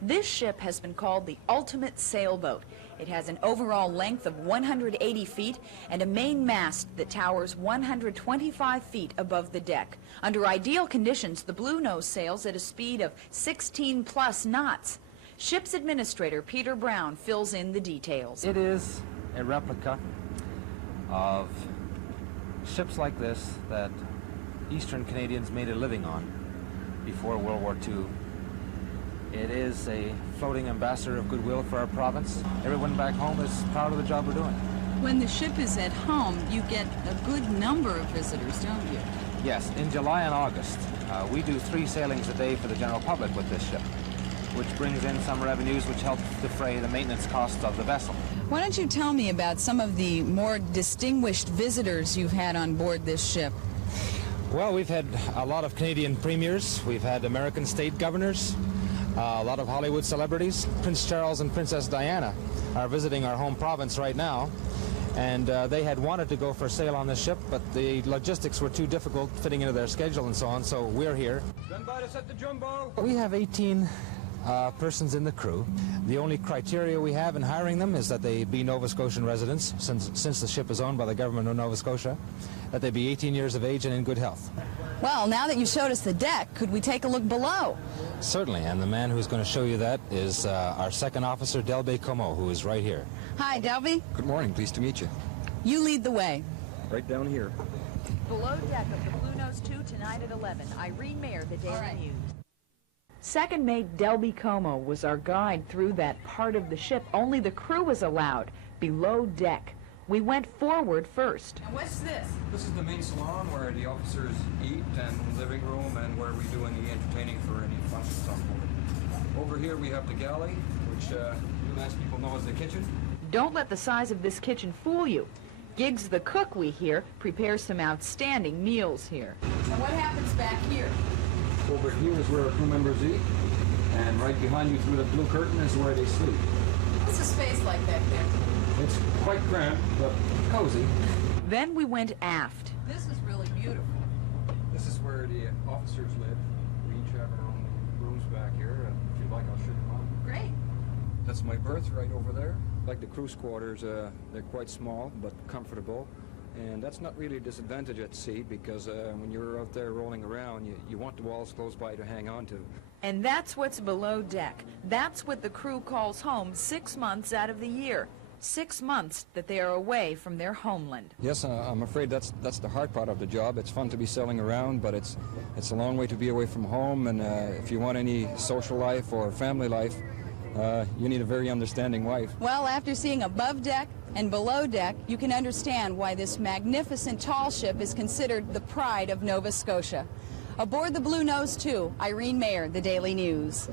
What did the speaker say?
This ship has been called the ultimate sailboat. It has an overall length of 180 feet and a main mast that towers 125 feet above the deck. Under ideal conditions, the Blue Nose sails at a speed of 16+ knots. Ship's administrator Peter Brown fills in the details. It is a replica of ships like this that Eastern Canadians made a living on before World War II. It is a floating ambassador of goodwill for our province. Everyone back home is proud of the job we're doing. When the ship is at home, you get a good number of visitors, don't you? Yes, in July and August, we do 3 sailings a day for the general public with this ship, which brings in some revenues which help defray the maintenance costs of the vessel. Why don't you tell me about some of the more distinguished visitors you've had on board this ship? Well, we've had a lot of Canadian premiers. We've had American state governors, a lot of Hollywood celebrities. Prince Charles and Princess Diana are visiting our home province right now, and they had wanted to go for a sail on this ship, but the logistics were too difficult fitting into their schedule and so on, so we're here. Stand by to set the jumbo. We have 18 persons in the crew. The only criteria we have in hiring them is that they be Nova Scotian residents, since the ship is owned by the government of Nova Scotia, that they be 18 years of age and in good health. Well, now that you showed us the deck, could we take a look below? Certainly, and the man who's going to show you that is our second officer, Delbe Como, who is right here. Hi, Delby. Good morning, pleased to meet you. You lead the way. Right down here. Below deck of the Blue Nose 2 tonight at 11. Irene Mayer, the Daily News. Second mate Delby Como was our guide through that part of the ship. Only the crew was allowed below deck. We went forward first. And what's this? This is the main salon where the officers eat, and living room, and where we do any entertaining for any functions on board. Over here we have the galley, which you nice people know as the kitchen. Don't let the size of this kitchen fool you. Giggs, the cook we hear, prepares some outstanding meals here. And what happens back here? Over here is where our crew members eat, and right behind you through the blue curtain is where they sleep. What's the space like back there? It's quite cramped, but cozy. Then we went aft. This is really beautiful. This is where the officers live. We each have our own rooms back here, and if you'd like, I'll show you one. Great. That's my berth right over there. Like the crew's quarters, they're quite small but comfortable, and that's not really a disadvantage at sea, because when you're out there rolling around, you want the walls close by to hang on to. And that's what's below deck. That's what the crew calls home 6 months out of the year. 6 months that they are away from their homeland. Yes, I'm afraid that's the hard part of the job. It's fun to be sailing around, but it's a long way to be away from home, and if you want any social life or family life, you need a very understanding wife. Well, after seeing above deck and below deck, you can understand why this magnificent tall ship is considered the pride of Nova Scotia. Aboard the Blue Nose 2, Irene Mayer, the Daily News.